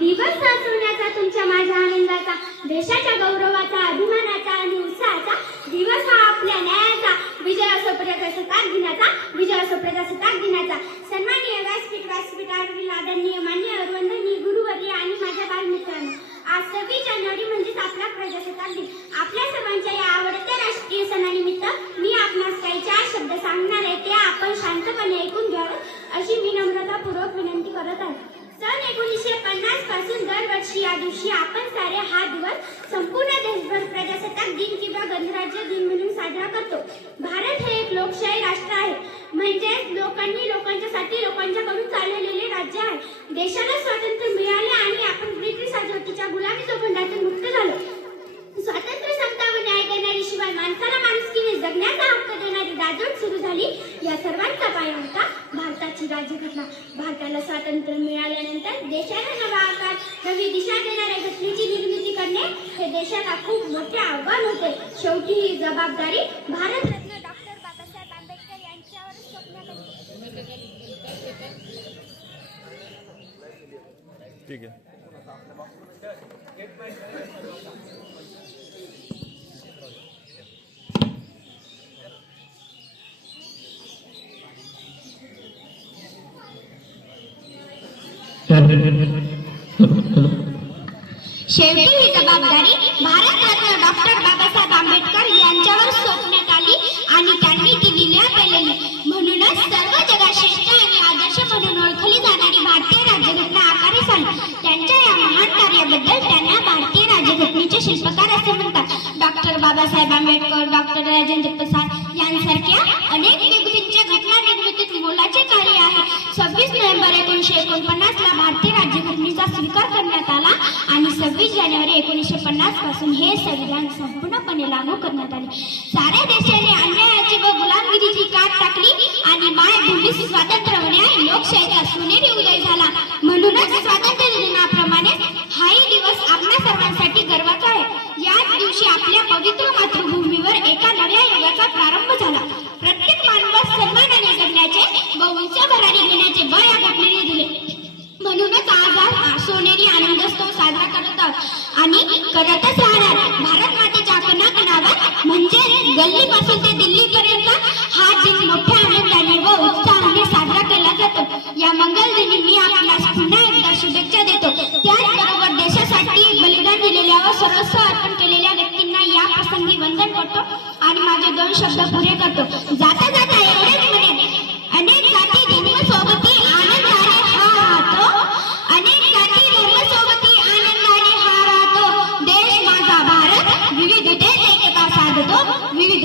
दिवस सोन्याचा तुमच्या माझ्या आनंदाचा, देशाच्या गौरवाचा, अभिमानाचा आणि उत्साहाचा दिवस हा आपल्या न्यायाचा, विजय असो प्रजासत्ताक दिनाचा, विजय असो प्रजासत्ताक दिनाचा. सन्माननीय व्यासपीठावरील आदरणीय मान्य वंदनीय गुरुवर्य आणि माझ्या बालमित्रांनो, आज 26 जानेवारी म्हणजेच आपला प्रजासत्ताक दिन. आपल्या सर्वांच्या या आवडत्या राष्ट्रीय सणानिमित्त मी आपणास काही 4 शब्द सांगणार आहे, ते आपण शांतपणे ऐकून घ्यावे अशी मी नम्रतापूर्वक विनंती करत आहे. सन 1950 पासून दरवर्षी या दिवशी आपण सारे हा दिवस संपूर्ण देशभर प्रजासत्ताक दिन किंवा गणराज्य दिन म्हणून साजरा करतो. भारत हे एक लोकशाही राष्ट्र आहे, म्हणजेच लोकांनी लोकांच्यासाठी लोकांच्याकडून चालवलेले राज्य आहे. देशाला स्वातंत्र्य मिळाले आणि आपण ब्रिटिश राजवटीच्या गुलामीच्या बंडातून मुक्त झालो. स्वातंत्र्य, समता व न्याय देणारी, शिवाय माणसाला माणुसकीने जगण्याचा हक्क देणारी राजवट सुरू झाली. या सर्वांचा पाया होता भारताची राज्यघटना. भारताला स्वातंत्र्य मिळाल्यानंतर देशाला नवा आकार, नवी दिशा देणाऱ्या घटनेची निर्मिती करणे हे देशाला खूप मोठे आव्हान होते. शेवटी ही जबाबदारी भारतरत्न डॉक्टर बाबासाहेब आंबेडकर यांच्यावर सोपवण्यात आली. ठीक आहे. शेवटी ही जबाबदारी भारतरत्न डॉक्टर बाबासाहेब आंबेडकर यांच्यावर सोपवण्यात आली आणि त्यांनी ती लिहिल्या पेलली. म्हणूनच सर्व जगात श्रेष्ठ आणि आदर्श म्हणून ओळखली जाणारी भारतीय राज्यघटना आकारास आली. त्यांच्या या महान कार्याबद्दल त्यांना भारतीय राज्यघटनेचे शिल्पकार असे म्हणतात. डॉक्टर बाबासाहेब आंबेडकर, डॉक्टर राजेंद्र प्रसाद यांसारख्या अनेक व्यक्तींच्या घटना निर्मितीत मोलाचे कार्य आहे. 26 नोव्हेंबर 1949 ला भारतीय राज्यघटनेचा स्वीकार करण्यात आला आणि 26 जानेवारी 1950 पासून हे संविधान संपूर्णपणे लागू करण्यात आले. साऱ्या देशाने अन्यायाची व गुलामगिरीची काट टाकली आणि मायभूमीस स्वातंत्र्य व न्याय लोकशाहीचा सोनेरी उदय झाला. म्हणूनच स्वातंत्र्य दिनाप्रमाणे हाही दिवस आपल्या सर्वांसाठी गर्वाचा आहे. याच दिवशी आपल्या पवित्र मातृभूमीवर एका नव्या युगाचा प्रारंभ झाला. प्रत्येक मानवास सन्मानाने जगण्याचे व उंचाभरारी घेण्याचे बळ या घटनेने दिले. म्हणूनच आज हा सोनेरी आनंदोत्सव साजरा करत आहोत आणि करतच राहणार. भारत मातेच्या कणाकणावर म्हणजे गल्लीपासून ते दिल्लीपर्यंत हा दिन मोठ्या आनंदाने व उत्साहाने साजरा केला जातो. या मंगल दिनी मी आपल्यास पुन्हा एकदा शुभेच्छा देतो. त्याचबरोबर देशासाठी बलिदान दिलेल्या व सर्वस्व अर्पण केलेल्या व्यक्तींना या प्रसंगी वंदन करतो आणि माझे 2 शब्द पुरे करतो. जाता जाता एवढेच म्हणेन, अनेक जाती धर्म सोबती आनंदाने हा राहतो, अनेक जाती धर्म सोबती आनंदाने हा राहतो. देश माझा भारत विविधतेत एकता साधतो, विविध